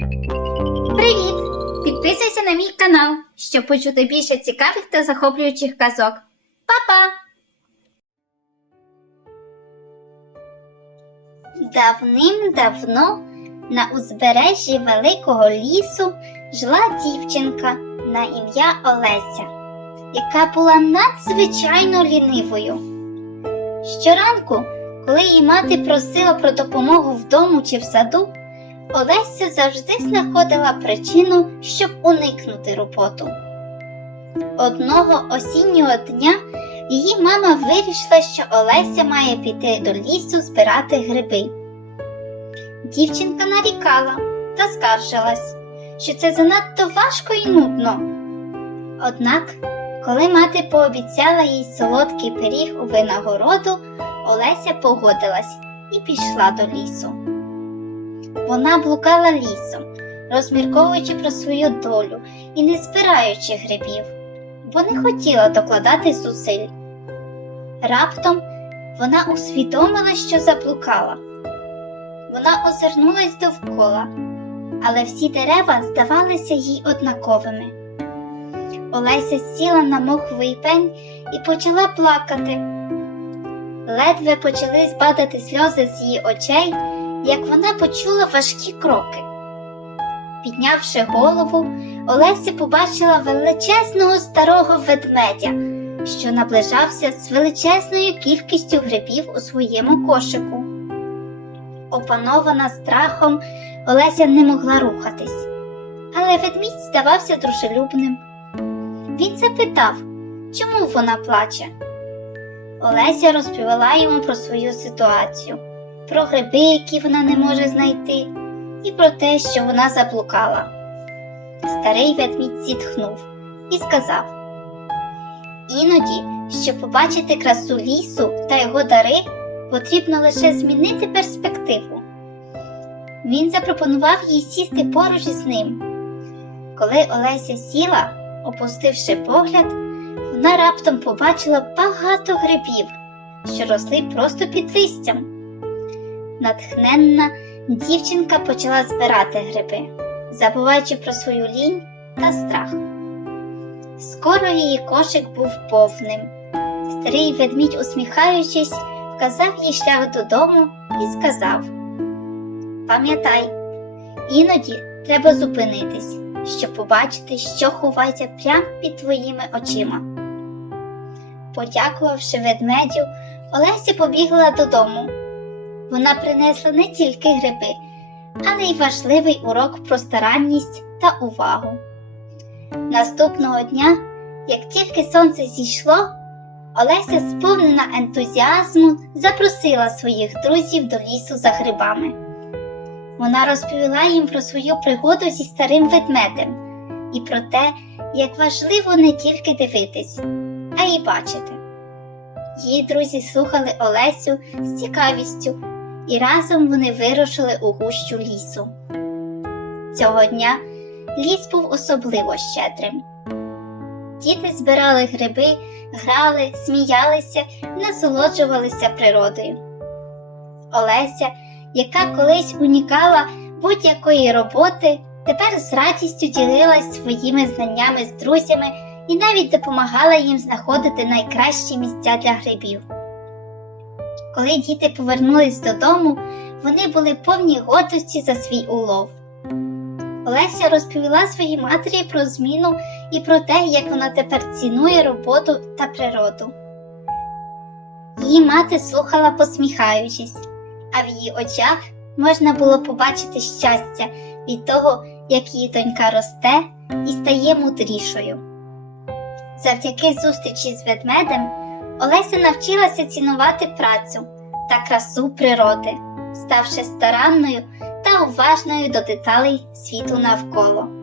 Привіт! Підписуйся на мій канал, щоб почути більше цікавих та захоплюючих казок. Па-па! Давним-давно на узбережжі великого лісу жила дівчинка на ім'я Олеся, яка була надзвичайно лінивою. Щоранку, коли її мати просила про допомогу вдому чи в саду, Олеся завжди знаходила причину, щоб уникнути роботу. Одного осіннього дня її мама вирішила, що Олеся має піти до лісу збирати гриби. Дівчинка нарікала та скаржилась, що це занадто важко і нудно. Однак, коли мати пообіцяла їй солодкий пиріг у винагороду, Олеся погодилась і пішла до лісу. Вона блукала лісом, розмірковуючи про свою долю і не збираючи грибів, бо не хотіла докладати зусиль. Раптом вона усвідомила, що заблукала. Вона озирнулась довкола, але всі дерева здавалися їй однаковими. Олеся сіла на моховий пень і почала плакати. Ледве почали збадати сльози з її очей, як вона почула важкі кроки. Піднявши голову, Олеся побачила величезного старого ведмедя, що наближався з величезною кількістю грибів у своєму кошику. Опанована страхом, Олеся не могла рухатись, але ведмідь здавався дружелюбним. Він запитав, чому вона плаче. Олеся розповіла йому про свою ситуацію, про гриби, які вона не може знайти, і про те, що вона заблукала. Старий ведмідь зітхнув і сказав: Іноді, щоб побачити красу лісу та його дари, потрібно лише змінити перспективу. Він запропонував їй сісти поруч із ним. Коли Олеся сіла, опустивши погляд, вона раптом побачила багато грибів, що росли просто під листям. Натхненна дівчинка почала збирати гриби, забуваючи про свою лінь та страх. Скоро її кошик був повним. Старий ведмідь, усміхаючись, вказав їй шлях додому і сказав: Пам'ятай, іноді треба зупинитись, щоб побачити, що ховається прямо під твоїми очима. Подякувавши ведмедю, Олеся побігла додому. Вона принесла не тільки гриби, але й важливий урок про старанність та увагу. Наступного дня, як тільки сонце зійшло, Олеся, сповнена ентузіазму, запросила своїх друзів до лісу за грибами. Вона розповіла їм про свою пригоду зі старим ведмедем і про те, як важливо не тільки дивитись, а й бачити. Її друзі слухали Олесю з цікавістю, і разом вони вирушили у гущу лісу. Цього дня ліс був особливо щедрим. Діти збирали гриби, грали, сміялися насолоджувалися природою. Олеся, яка колись унікала будь-якої роботи, тепер з радістю ділилась своїми знаннями з друзями і навіть допомагала їм знаходити найкращі місця для грибів. Коли діти повернулись додому, вони були повні гордості за свій улов. Олеся розповіла своїй матері про зміну і про те, як вона тепер цінує роботу та природу. Її мати слухала, посміхаючись, а в її очах можна було побачити щастя від того, як її донька росте і стає мудрішою. Завдяки зустрічі з ведмедем Олеся навчилася цінувати працю та красу природи, ставши старанною та уважною до деталей світу навколо.